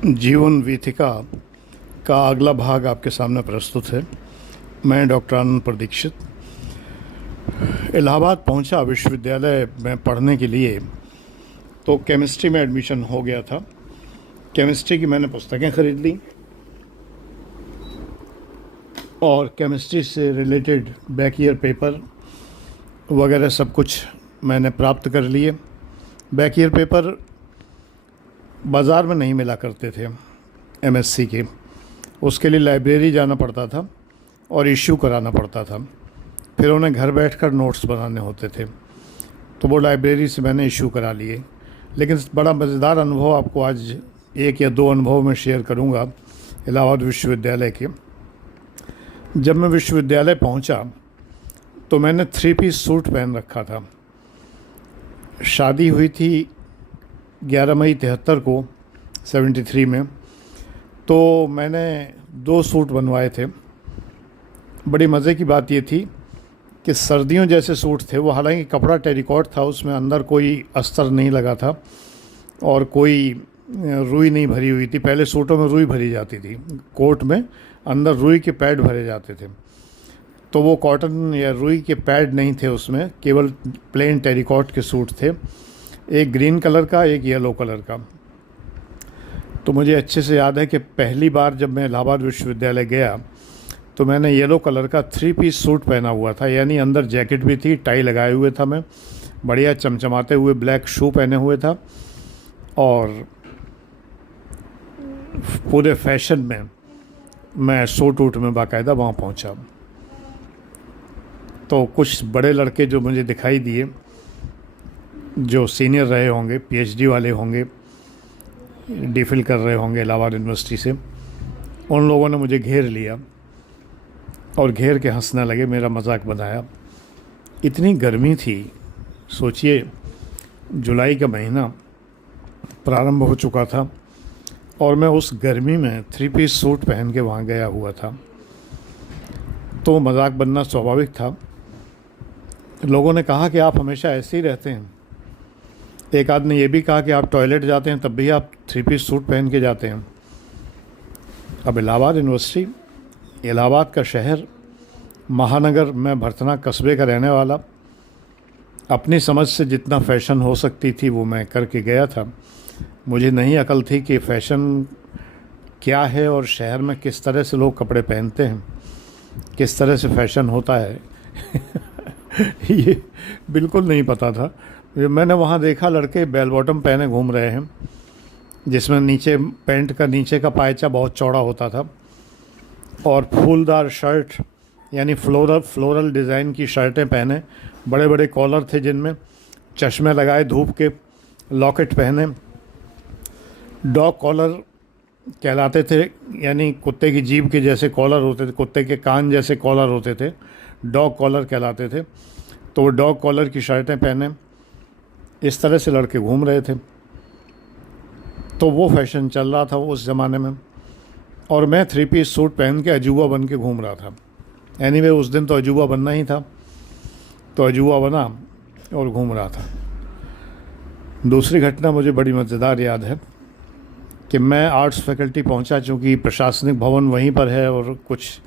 जीवन वीथिका का अगला भाग आपके सामने प्रस्तुत है। मैं डॉक्टर आनंद प्रदीक्षित इलाहाबाद पहुंचा विश्वविद्यालय में पढ़ने के लिए। तो केमिस्ट्री में एडमिशन हो गया था। केमिस्ट्री की मैंने पुस्तकें ख़रीद ली और केमिस्ट्री से रिलेटेड बैक ईयर पेपर वगैरह सब कुछ मैंने प्राप्त कर लिए। बैक ईयर पेपर बाज़ार में नहीं मिला करते थे एमएससी के, उसके लिए लाइब्रेरी जाना पड़ता था और इश्यू कराना पड़ता था। फिर उन्हें घर बैठकर नोट्स बनाने होते थे, तो वो लाइब्रेरी से मैंने इश्यू करा लिए। लेकिन बड़ा मज़ेदार अनुभव आपको आज एक या दो अनुभव में शेयर करूंगा इलाहाबाद विश्वविद्यालय के। जब मैं विश्वविद्यालय पहुंचा तो मैंने 3 पीस सूट पहन रखा था। शादी हुई थी 11 मई 73 को 73 में। तो मैंने 2 सूट बनवाए थे। बड़ी मज़े की बात ये थी कि सर्दियों जैसे सूट थे वो, हालांकि कपड़ा टेरिकॉट था, उसमें अंदर कोई अस्तर नहीं लगा था और कोई रुई नहीं भरी हुई थी। पहले सूटों में रुई भरी जाती थी, कोट में अंदर रुई के पैड भरे जाते थे। तो वो कॉटन या रुई के पैड नहीं थे उसमें, केवल प्लेन टेरिकॉट के सूट थे, एक ग्रीन कलर का, एक येलो कलर का। तो मुझे अच्छे से याद है कि पहली बार जब मैं इलाहाबाद विश्वविद्यालय गया तो मैंने येलो कलर का 3 पीस सूट पहना हुआ था, यानी अंदर जैकेट भी थी, टाई लगाए हुए था मैं, बढ़िया चमचमाते हुए ब्लैक शू पहने हुए था और पूरे फैशन में मैं सूट वूट में बाकायदा वहाँ पहुँचा। तो कुछ बड़े लड़के जो मुझे दिखाई दिए, जो सीनियर रहे होंगे, पीएचडी वाले होंगे, डीफिल कर रहे होंगे इलाहाबाद यूनिवर्सिटी से, उन लोगों ने मुझे घेर लिया और घेर के हंसने लगे, मेरा मजाक बनाया। इतनी गर्मी थी, सोचिए जुलाई का महीना प्रारंभ हो चुका था और मैं उस गर्मी में 3 पीस सूट पहन के वहाँ गया हुआ था। तो मजाक बनना स्वाभाविक था। लोगों ने कहा कि आप हमेशा ऐसे ही रहते हैं। एक आदमी ने यह भी कहा कि आप टॉयलेट जाते हैं तब भी आप 3 पीस सूट पहन के जाते हैं। अब इलाहाबाद यूनिवर्सिटी, इलाहाबाद का शहर, महानगर, मैं भरथना कस्बे का रहने वाला, अपनी समझ से जितना फ़ैशन हो सकती थी वो मैं करके गया था। मुझे नहीं अकल थी कि फ़ैशन क्या है और शहर में किस तरह से लोग कपड़े पहनते हैं, किस तरह से फ़ैशन होता है ये बिल्कुल नहीं पता था। मैंने वहाँ देखा लड़के बेल बॉटम पहने घूम रहे हैं, जिसमें नीचे पैंट का नीचे का पायचा बहुत चौड़ा होता था और फूलदार शर्ट यानी फ्लोरल डिज़ाइन की शर्टें पहने, बड़े बड़े कॉलर थे जिनमें, चश्मे लगाए धूप के, लॉकेट पहने, डॉग कॉलर कहलाते थे, यानी कुत्ते की जीभ के जैसे कॉलर होते थे, कुत्ते के कान जैसे कॉलर होते थे, डॉग कॉलर कहलाते थे। तो वो डॉग कॉलर की शर्टें पहने इस तरह से लड़के घूम रहे थे। तो वो फैशन चल रहा था उस ज़माने में और मैं 3 पीस सूट पहन के अजूबा बन के घूम रहा था। एनीवे उस दिन तो अजूबा बनना ही था, तो अजूबा बना और घूम रहा था। दूसरी घटना मुझे बड़ी मज़ेदार याद है कि मैं आर्ट्स फैकल्टी पहुंचा, चूँकि प्रशासनिक भवन वहीं पर है और कुछ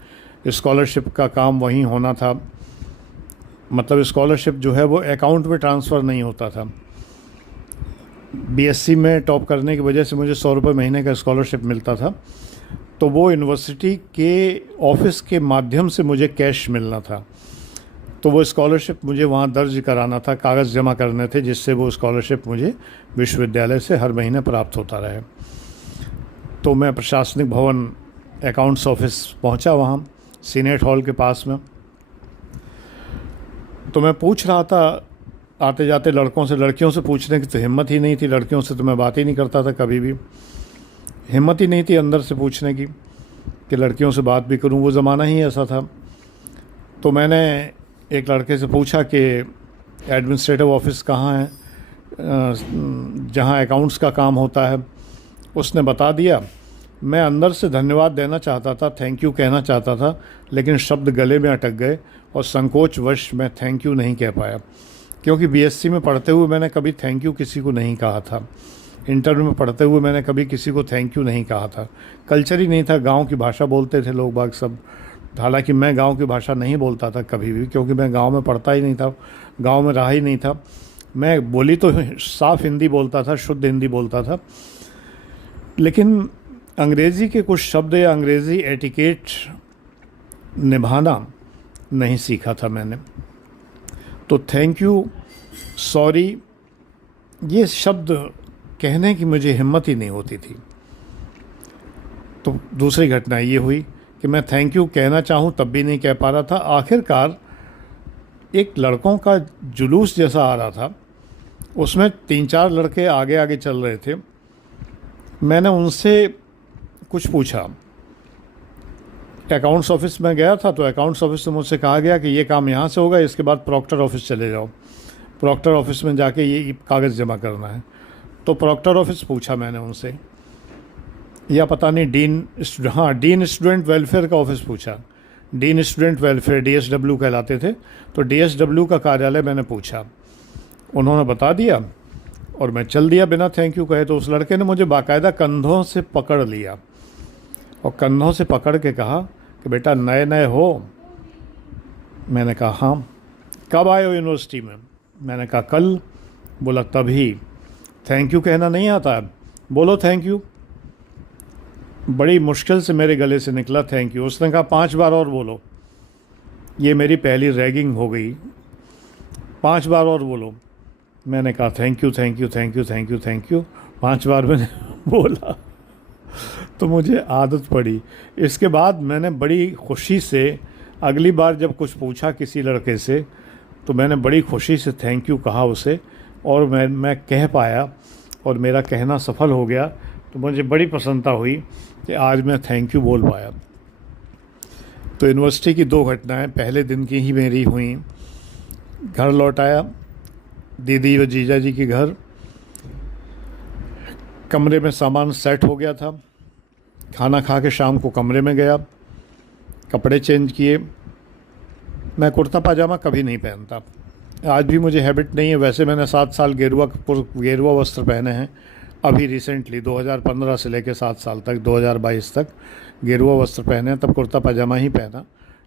स्कॉलरशिप का काम वहीं होना था। मतलब स्कॉलरशिप जो है वो अकाउंट में ट्रांसफ़र नहीं होता था। बीएससी में टॉप करने की वजह से मुझे 100 रुपये महीने का स्कॉलरशिप मिलता था, तो वो यूनिवर्सिटी के ऑफिस के माध्यम से मुझे कैश मिलना था। तो वो स्कॉलरशिप मुझे वहाँ दर्ज कराना था, कागज़ जमा करने थे, जिससे वो स्कॉलरशिप मुझे विश्वविद्यालय से हर महीने प्राप्त होता रहे। तो मैं प्रशासनिक भवन अकाउंट्स ऑफिस पहुँचा, वहाँ सीनेट हॉल के पास में। तो मैं पूछ रहा था आते जाते लड़कों से, लड़कियों से पूछने की तो हिम्मत ही नहीं थी, लड़कियों से तो मैं बात ही नहीं करता था, कभी भी हिम्मत ही नहीं थी अंदर से पूछने की कि लड़कियों से बात भी करूं, वो ज़माना ही ऐसा था। तो मैंने एक लड़के से पूछा कि एडमिनिस्ट्रेटिव ऑफिस कहाँ है, जहाँ अकाउंट्स का काम होता है। उसने बता दिया। मैं अंदर से धन्यवाद देना चाहता था, थैंक यू कहना चाहता था, लेकिन शब्द गले में अटक गए और संकोचवश मैं थैंक यू नहीं कह पाया, क्योंकि बीएससी में पढ़ते हुए मैंने कभी थैंक यू किसी को नहीं कहा था। इंटर में पढ़ते हुए मैंने कभी किसी को थैंक यू नहीं कहा था। कल्चर ही नहीं था, गांव की भाषा बोलते थे लोग बाग सब। हालांकि मैं गांव की भाषा नहीं बोलता था कभी भी, क्योंकि मैं गांव में पढ़ता ही नहीं था, गांव में रहा ही नहीं था। मैं बोली तो साफ हिंदी बोलता था, शुद्ध हिंदी बोलता था, लेकिन अंग्रेज़ी के कुछ शब्द या अंग्रेज़ी एटिकेट निभाना नहीं सीखा था मैंने। तो थैंक यू, सॉरी, ये शब्द कहने की मुझे हिम्मत ही नहीं होती थी। तो दूसरी घटना ये हुई कि मैं थैंक यू कहना चाहूँ तब भी नहीं कह पा रहा था। आखिरकार एक लड़कों का जुलूस जैसा आ रहा था, उसमें 3-4 लड़के आगे आगे चल रहे थे। मैंने उनसे कुछ पूछा, अकाउंट्स ऑफिस में गया था, तो अकाउंट्स ऑफिस से मुझसे कहा गया कि ये काम यहाँ से होगा, इसके बाद प्रॉक्टर ऑफिस चले जाओ, प्रॉक्टर ऑफिस में जाके ये कागज़ जमा करना है। तो प्रॉक्टर ऑफिस पूछा मैंने उनसे, या पता नहीं डीन स्टूडेंट वेलफेयर का ऑफिस पूछा। डीन स्टूडेंट वेलफेयर DSW कहलाते थे, तो DSW का कार्यालय मैंने पूछा, उन्होंने बता दिया और मैं चल दिया बिना थैंक यू कहे। तो उस लड़के ने मुझे बाकायदा कंधों से पकड़ लिया और कंधों से पकड़ के कहा कि बेटा नए नए हो? मैंने कहा हाँ। कब आए हो यूनिवर्सिटी में? मैंने कहा कल। बोला तभी थैंक यू कहना नहीं आता है? बोलो थैंक यू। बड़ी मुश्किल से मेरे गले से निकला थैंक यू। उसने कहा 5 बार और बोलो। ये मेरी पहली रैगिंग हो गई, 5 बार और बोलो। मैंने कहा thank you thank you thank you thank you thank you, 5 बार मैंने बोला तो मुझे आदत पड़ी। इसके बाद मैंने बड़ी खुशी से अगली बार जब कुछ पूछा किसी लड़के से, तो मैंने बड़ी खुशी से थैंक यू कहा उसे, और मैं कह पाया और मेरा कहना सफल हो गया। तो मुझे बड़ी प्रसन्नता हुई कि आज मैं थैंक यू बोल पाया। तो यूनिवर्सिटी की 2 घटनाएं पहले दिन की ही मेरी हुई। घर लौट आया दीदी और जीजा जी के घर, कमरे में सामान सेट हो गया था। खाना खा के शाम को कमरे में गया, कपड़े चेंज किए। मैं कुर्ता पाजामा कभी नहीं पहनता, आज भी मुझे हैबिट नहीं है। वैसे मैंने 7 साल गेरुआ वस्त्र पहने हैं। अभी रिसेंटली 2015 से लेकर 7 साल तक 2022 तक गेरुआ वस्त्र पहने हैं, तब कुर्ता पाजामा ही पहना।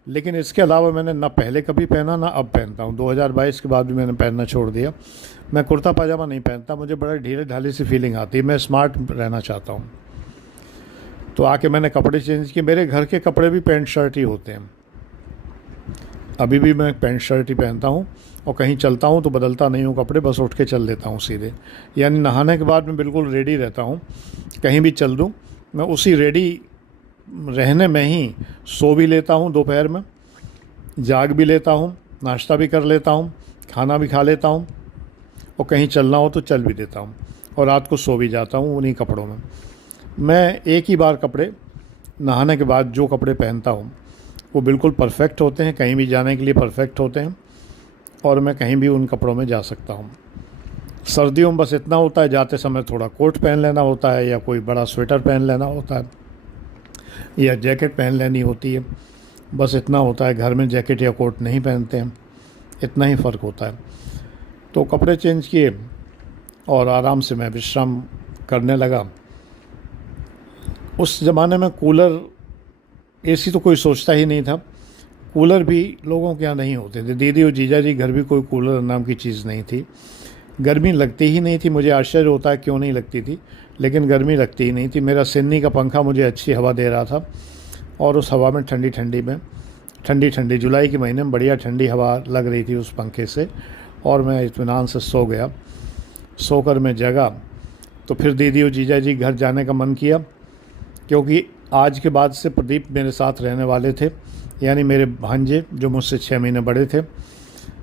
लेकिन इसके अलावा मैंने ना पहले कभी पहना ना अब पहनता हूँ। 2022 के बाद भी मैंने पहनना छोड़ दिया। मैं कुर्ता पाजामा नहीं पहनता, मुझे बड़ा ढीले ढाली सी फीलिंग आती है, मैं स्मार्ट रहना चाहता हूँ। तो आके मैंने कपड़े चेंज किए। मेरे घर के कपड़े भी पैंट शर्ट ही होते हैं, अभी भी मैं पैंट शर्ट ही पहनता हूँ, और कहीं चलता हूँ तो बदलता नहीं हूँ कपड़े, बस उठ के चल देता हूँ सीधे। यानी नहाने के बाद मैं बिल्कुल रेडी रहता हूँ, कहीं भी चल दूँ मैं उसी रेडी रहने में ही सो भी लेता हूँ, दोपहर में जाग भी लेता हूँ, नाश्ता भी कर लेता हूँ, खाना भी खा लेता हूँ, और कहीं चलना हो तो चल भी देता हूँ, और रात को सो भी जाता हूँ उन्हीं कपड़ों में। मैं एक ही बार कपड़े नहाने के बाद जो कपड़े पहनता हूँ वो बिल्कुल परफेक्ट होते हैं, कहीं भी जाने के लिए परफेक्ट होते हैं, और मैं कहीं भी उन कपड़ों में जा सकता हूँ। सर्दियों में बस इतना होता है, जाते समय थोड़ा कोट पहन लेना होता है, या कोई बड़ा स्वेटर पहन लेना होता है, या जैकेट पहन लेनी होती है, बस इतना होता है। घर में जैकेट या कोट नहीं पहनते हैं, इतना ही फ़र्क होता है। तो कपड़े चेंज किए और आराम से मैं विश्राम करने लगा। उस ज़माने में कूलर एसी तो कोई सोचता ही नहीं था, कूलर भी लोगों के यहाँ नहीं होते थे। दीदी और जीजा जी घर भी कोई कूलर नाम की चीज़ नहीं थी। गर्मी लगती ही नहीं थी, मुझे आश्चर्य होता है क्यों नहीं लगती थी, लेकिन गर्मी लगती ही नहीं थी। मेरा सिन्नी का पंखा मुझे अच्छी हवा दे रहा था, और उस हवा में ठंडी ठंडी जुलाई के महीने में बढ़िया ठंडी हवा लग रही थी उस पंखे से, और मैं इत्मीनान से सो गया। सोकर मैं जगा तो फिर दीदी और जीजा जी घर जाने का मन किया, क्योंकि आज के बाद से प्रदीप मेरे साथ रहने वाले थे। यानी मेरे भांजे जो मुझसे 6 महीने बड़े थे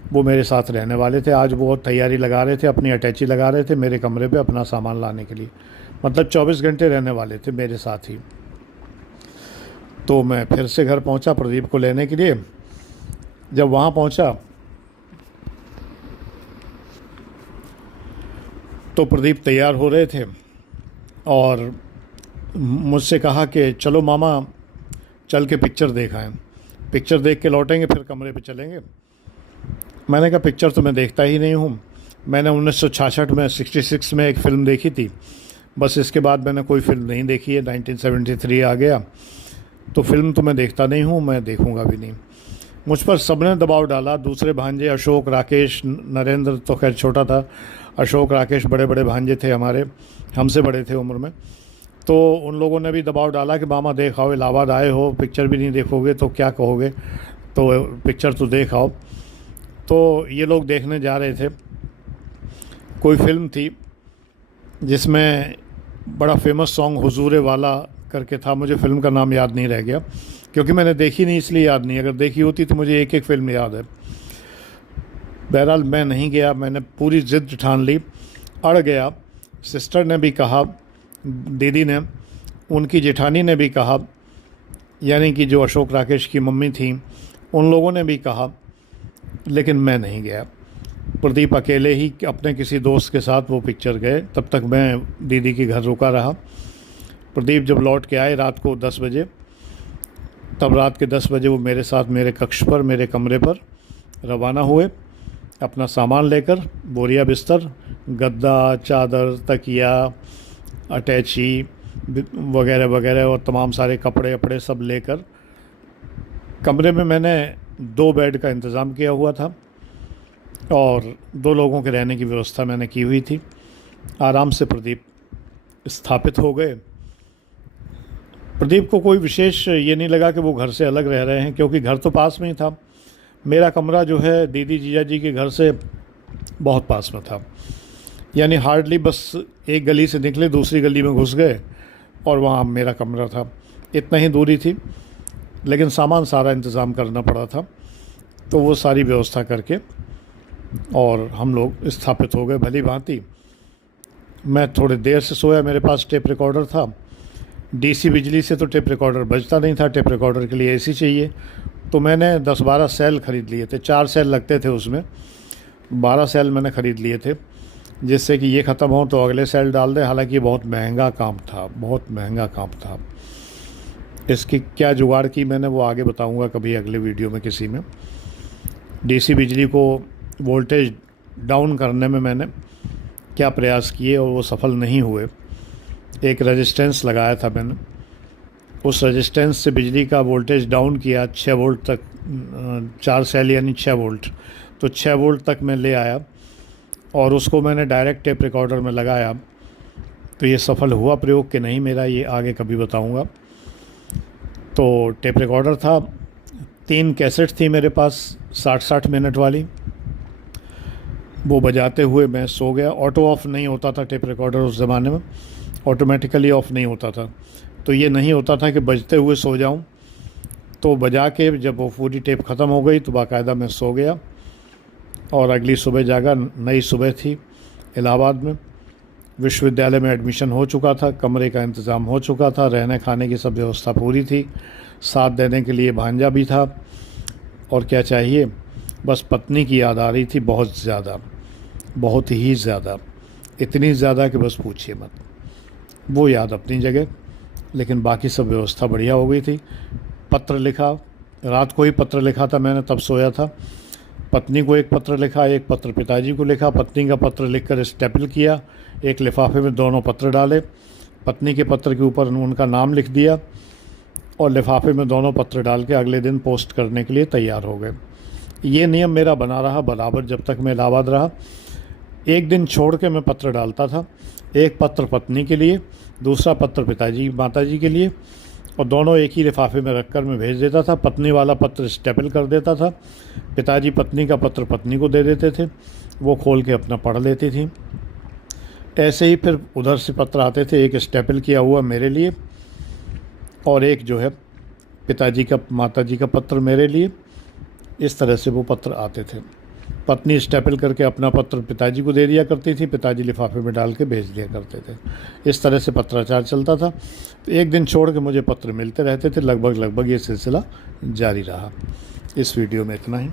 वो मेरे साथ रहने वाले थे। आज वो तैयारी लगा रहे थे, अपनी अटैची लगा रहे थे मेरे कमरे पे अपना सामान लाने के लिए। मतलब 24 घंटे रहने वाले थे मेरे साथ ही। तो मैं फिर से घर पहुंचा प्रदीप को लेने के लिए। जब वहाँ पहुंचा तो प्रदीप तैयार हो रहे थे और मुझसे कहा कि चलो मामा चल के पिक्चर देख आएं, पिक्चर देख के लौटेंगे फिर कमरे पे चलेंगे। मैंने कहा पिक्चर तो मैं देखता ही नहीं हूँ। मैंने 1966 में 66 में एक फ़िल्म देखी थी बस इसके बाद मैंने कोई फ़िल्म नहीं देखी है। 1973 आ गया तो फिल्म तो मैं देखता नहीं हूँ, मैं देखूँगा भी नहीं। मुझ पर सबने दबाव डाला, दूसरे भांजे अशोक, राकेश, नरेंद्र तो खैर छोटा था, अशोक, राकेश बड़े बड़े भांजे थे हमारे, हमसे बड़े थे उम्र में। तो उन लोगों ने भी दबाव डाला कि मामा देख आओ, इलाहाबाद आए हो, पिक्चर भी नहीं देखोगे तो क्या कहोगे, तो पिक्चर तो देख आओ। तो ये लोग देखने जा रहे थे। कोई फिल्म थी जिसमें बड़ा फेमस सॉन्ग हुजूरे वाला करके था, मुझे फ़िल्म का नाम याद नहीं रह गया क्योंकि मैंने देखी नहीं इसलिए याद नहीं, अगर देखी होती तो मुझे एक एक फ़िल्म याद है। बहरहाल मैं नहीं गया, मैंने पूरी ज़िद ठान ली, अड़ गया। सिस्टर ने भी कहा, दीदी ने, उनकी जेठानी ने भी कहा, यानी कि जो अशोक राकेश की मम्मी थी, उन लोगों ने भी कहा, लेकिन मैं नहीं गया। प्रदीप अकेले ही अपने किसी दोस्त के साथ वो पिक्चर गए, तब तक मैं दीदी के घर रुका रहा। प्रदीप जब लौट के आए रात को 10 बजे, तब रात के 10 बजे वो मेरे साथ मेरे कक्ष पर, मेरे कमरे पर रवाना हुए अपना सामान लेकर, बोरिया बिस्तर, गद्दा, चादर, तकिया, अटैची वगैरह वगैरह और तमाम सारे कपड़े वपड़े सब लेकर। कमरे में मैंने 2 बेड का इंतज़ाम किया हुआ था और 2 लोगों के रहने की व्यवस्था मैंने की हुई थी। आराम से प्रदीप स्थापित हो गए। प्रदीप को कोई विशेष ये नहीं लगा कि वो घर से अलग रह रहे हैं, क्योंकि घर तो पास में ही था। मेरा कमरा जो है दीदी जीजा जी के घर से बहुत पास में था, यानी हार्डली बस एक गली से निकले दूसरी गली में घुस गए और वहाँ मेरा कमरा था, इतना ही दूरी थी। लेकिन सामान सारा इंतज़ाम करना पड़ा था, तो वो सारी व्यवस्था करके और हम लोग स्थापित हो गए भली भांति। मैं थोड़ी देर से सोया, मेरे पास टेप रिकॉर्डर था। डीसी बिजली से तो टेप रिकॉर्डर बजता नहीं था, टेप रिकॉर्डर के लिए एसी चाहिए। तो मैंने 10-12 सेल ख़रीद लिए थे, 4 सेल लगते थे उसमें, 12 सेल मैंने ख़रीद लिए थे, जिससे कि ये ख़त्म हो तो अगले सेल डाल दें। हालांकि बहुत महंगा काम था, बहुत महंगा काम था। इसकी क्या जुगाड़ की मैंने वो आगे बताऊंगा कभी अगले वीडियो में किसी में। डीसी बिजली को वोल्टेज डाउन करने में मैंने क्या प्रयास किए और वो सफल नहीं हुए। एक रेजिस्टेंस लगाया था मैंने, उस रेजिस्टेंस से बिजली का वोल्टेज डाउन किया 6 वोल्ट तक, 4 सेल यानी 6 वोल्ट, तो 6 वोल्ट तक मैं ले आया और उसको मैंने डायरेक्ट टेप रिकॉर्डर में लगाया। तो ये सफल हुआ प्रयोग कि नहीं मेरा, ये आगे कभी बताऊंगा। तो टेप रिकॉर्डर था, 3 कैसेट थी मेरे पास 60-60 मिनट वाली, वो बजाते हुए मैं सो गया। ऑटो ऑफ नहीं होता था टेप रिकॉर्डर उस ज़माने में, ऑटोमेटिकली ऑफ़ नहीं होता था। तो ये नहीं होता था कि बजते हुए सो जाऊं, तो बजा के जब वो पूरी टेप ख़त्म हो गई तो बाकायदा मैं सो गया और अगली सुबह जागा। नई सुबह थी, इलाहाबाद में विश्वविद्यालय में एडमिशन हो चुका था, कमरे का इंतज़ाम हो चुका था, रहने खाने की सब व्यवस्था पूरी थी, साथ देने के लिए भांजा भी था। और क्या चाहिए, बस पत्नी की याद आ रही थी बहुत ज़्यादा, बहुत ही ज़्यादा, इतनी ज़्यादा कि बस पूछिए मत। वो याद अपनी जगह, लेकिन बाकी सब व्यवस्था बढ़िया हो गई थी। पत्र लिखा, रात को ही पत्र लिखा था मैंने, तब सोया था। पत्नी को एक पत्र लिखा, एक पत्र पिताजी को लिखा। पत्नी का पत्र लिखकर स्टेपल किया, एक लिफाफे में दोनों पत्र डाले, पत्नी के पत्र के ऊपर उनका नाम लिख दिया और लिफाफे में दोनों पत्र डाल के अगले दिन पोस्ट करने के लिए तैयार हो गए। ये नियम मेरा बना रहा बराबर जब तक मैं इलाहाबाद रहा। एक दिन छोड़ के मैं पत्र डालता था, एक पत्र पत्नी के लिए, दूसरा पत्र पिताजी माताजी के लिए, और दोनों एक ही लिफाफे में रखकर मैं भेज देता था। पत्नी वाला पत्र स्टेपल कर देता था, पिताजी पत्नी का पत्र पत्नी को दे देते थे, वो खोल के अपना पढ़ लेती थी। ऐसे ही फिर उधर से पत्र आते थे, एक स्टेपल किया हुआ मेरे लिए और एक जो है पिताजी का माताजी का पत्र मेरे लिए। इस तरह से वो पत्र आते थे। पत्नी स्टेपल करके अपना पत्र पिताजी को दे दिया करती थी, पिताजी लिफाफे में डाल के भेज दिया करते थे। इस तरह से पत्राचार चलता था। तो एक दिन छोड़ के मुझे पत्र मिलते रहते थे, लगभग ये सिलसिला जारी रहा। इस वीडियो में इतना ही।